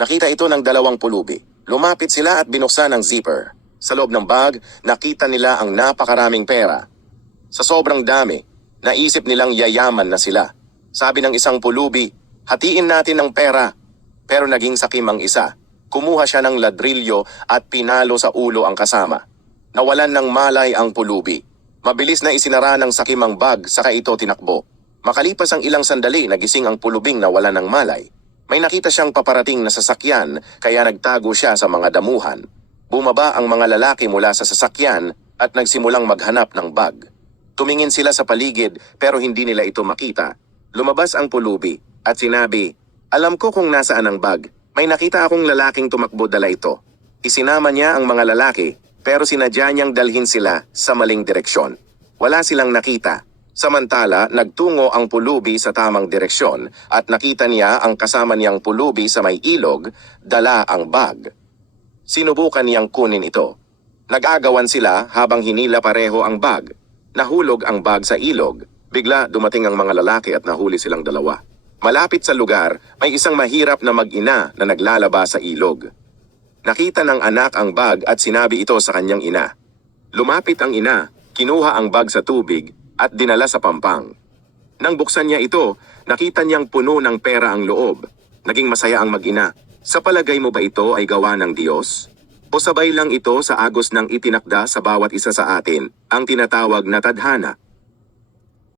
Nakita ito ng dalawang pulubi. Lumapit sila at binuksan ang zipper. Sa loob ng bag, nakita nila ang napakaraming pera. Sa sobrang dami, naisip nilang yayaman na sila. Sabi ng isang pulubi, hatiin natin ang pera. Pero naging sakim ang isa. Kumuha siya ng ladrilyo at pinalo sa ulo ang kasama. Nawalan ng malay ang pulubi. Mabilis na isinara ng sakim ang bag saka ito tinakbo. Makalipas ang ilang sandali, nagising ang pulubing nawalan ng malay. May nakita siyang paparating na sasakyan kaya nagtago siya sa mga damuhan. Bumaba ang mga lalaki mula sa sasakyan at nagsimulang maghanap ng bag. Tumingin sila sa paligid pero hindi nila ito makita. Lumabas ang pulubi at sinabi, alam ko kung nasaan ang bag. May nakita akong lalaking tumakbo dala ito. Isinama niya ang mga lalaki pero sinadya niyang dalhin sila sa maling direksyon. Wala silang nakita. Samantala, nagtungo ang pulubi sa tamang direksyon at nakita niya ang kasama niyang pulubi sa may ilog, dala ang bag. Sinubukan niyang kunin ito. Nag-agawan sila habang hinila pareho ang bag. Nahulog ang bag sa ilog. Bigla dumating ang mga lalaki at nahuli silang dalawa. Malapit sa lugar, may isang mahirap na mag-ina na naglalaba sa ilog. Nakita ng anak ang bag at sinabi ito sa kanyang ina. Lumapit ang ina, kinuha ang bag sa tubig at dinala sa pampang. Nang buksan niya ito, nakita niyang puno ng pera ang loob. Naging masaya ang mag-ina. Sa palagay mo ba ito ay gawa ng Diyos? O sabay lang ito sa agos ng itinakda sa bawat isa sa atin, ang tinatawag na tadhana?